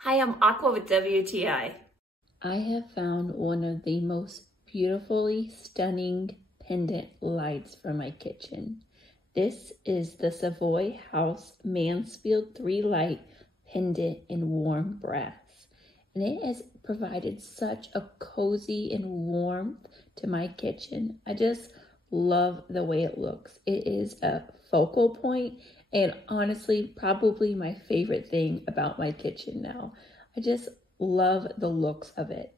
Hi, I'm Aqua with WTI. I have found one of the most beautifully stunning pendant lights for my kitchen. This is the Savoy House Mansfield 3 light pendant in warm brass. And it has provided such a cozy and warmth to my kitchen. I just love the way it looks. It is a focal point and honestly probably my favorite thing about my kitchen now. I just love the looks of it.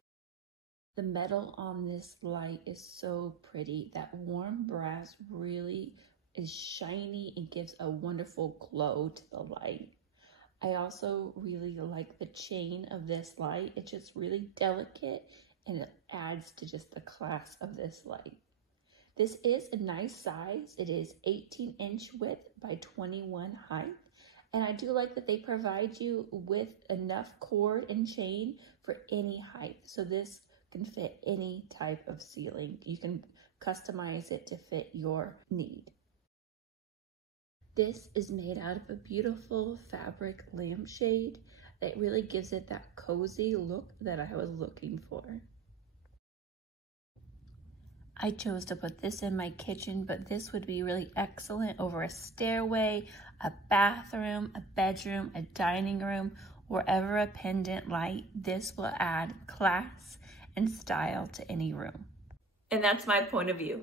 The metal on this light is so pretty. That warm brass really is shiny and gives a wonderful glow to the light. I also really like the chain of this light. It's just really delicate and it adds to just the class of this light. This is a nice size. It is 18-inch width by 21 height. And I do like that they provide you with enough cord and chain for any height. So this can fit any type of ceiling. You can customize it to fit your need. This is made out of a beautiful fabric lampshade that really gives it that cozy look that I was looking for. I chose to put this in my kitchen, but this would be really excellent over a stairway, a bathroom, a bedroom, a dining room, wherever a pendant light. This will add class and style to any room. And that's my point of view.